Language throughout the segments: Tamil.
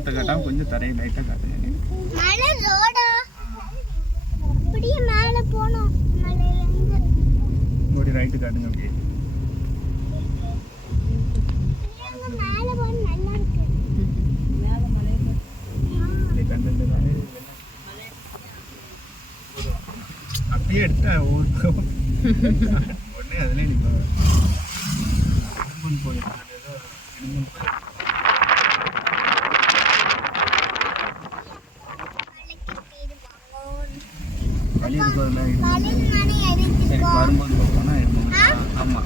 வானத்தை காட்டாம கொஞ்சம் தரையை லைட்டா காட்டுங்க. மலை ரோடா அப்படியே மேல போணும். மலையில இருந்து ஓடி ரைட் காட்டுங்க. அப்படியே மேல போனா நல்லா இருக்கு. மேல மலையில இதை கண்டது மலை அப்படியே எடுத்தா உடனே அதுல நிற்பாங்க. போய் வரும்போது போனா ஆமா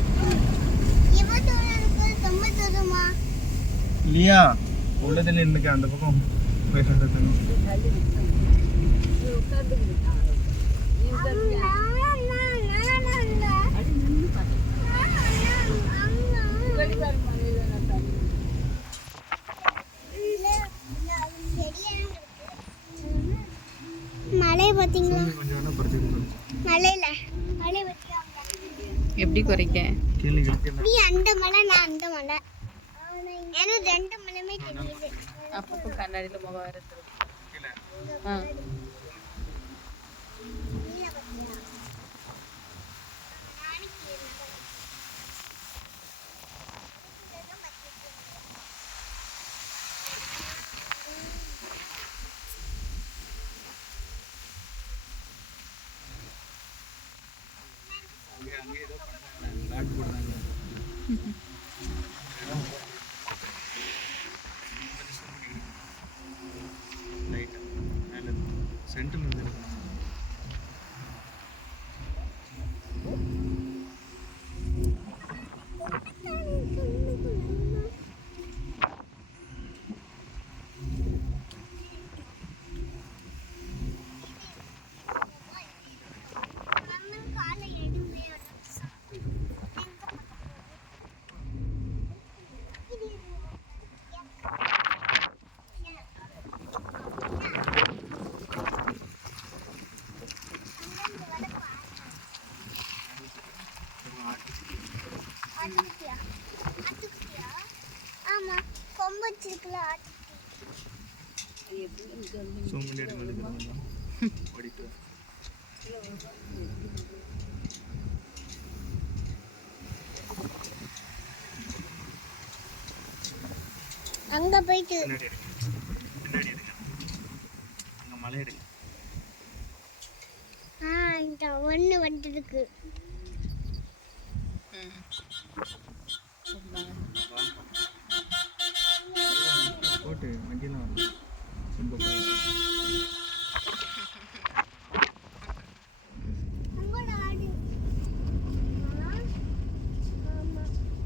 இல்லையா உள்ளதுல இன்னைக்கு அந்த பக்கம் போயிட்டு மலை பாத்தீங்களா? மலையில மலை எப்படி குறைக்க? நீ அந்த மலை நான் அந்த மலை எனக்கு ரெண்டு மலையுமே தெரியுது. அப்பப்போ கண்ணாடியில முகம் வேற ஆமா கொம்பு வச்சிருக்கல அங்க போயிட்டு அங்க மலை எடுங்க. இந்த ஒண்ணு வந்திருக்கு. போட்டு மஞ்சள்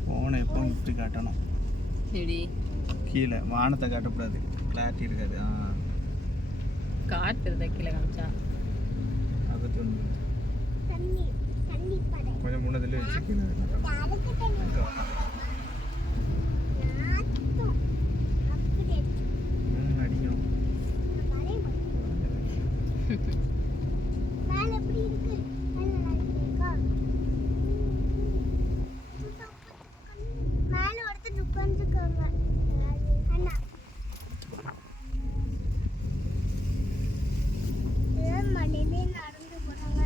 போனை எப்போ இப்படி காட்டணும். கீழே வானத்தை காட்டக்கூடாது, கிளாரிட்டி இருக்காது. காட்டுறத கீழே காமிச்சா அது கொஞ்சம் முன்னதுல வச்சு கீழே அடிக்கும். மேல ஒருத்தர் உட்கார்ந்துருக்காங்க. அண்ணா மலையிலே நடந்து போறாங்க.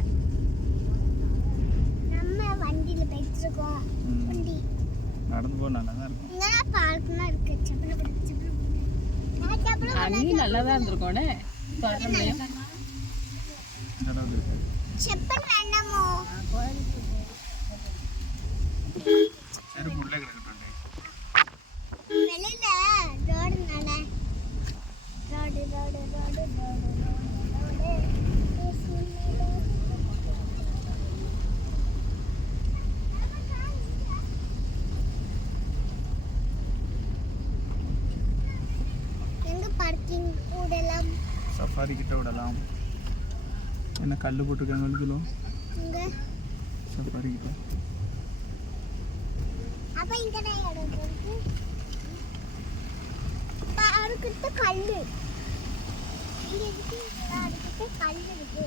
நம்ம வண்டியில போயிட்டு இருக்கோம். வண்டி நடந்து போக நல்லா தான் இருக்கும். இங்க பார்க்லாம் இருக்கு. அங்கேயும் நல்லா தான் இருந்திருக்கோனே. செப்பல் வேண்டாமோ? வெளியில ரோடுனால ரோடு ரோடு ரோடு ரோடு எங்க பார்க்கிங் விடலாம்? சஃபாரி கிட்ட விடலாம். என்ன கல் போட்டிருக்காங்க கிலோ இங்க சஃபாரி கிட்ட. அப்ப இங்க தான் இடம் இருக்கு. அதுக்கிட்ட கல்லு இங்க இருக்கு. அதுக்கிட்ட கல்லு இருக்கு.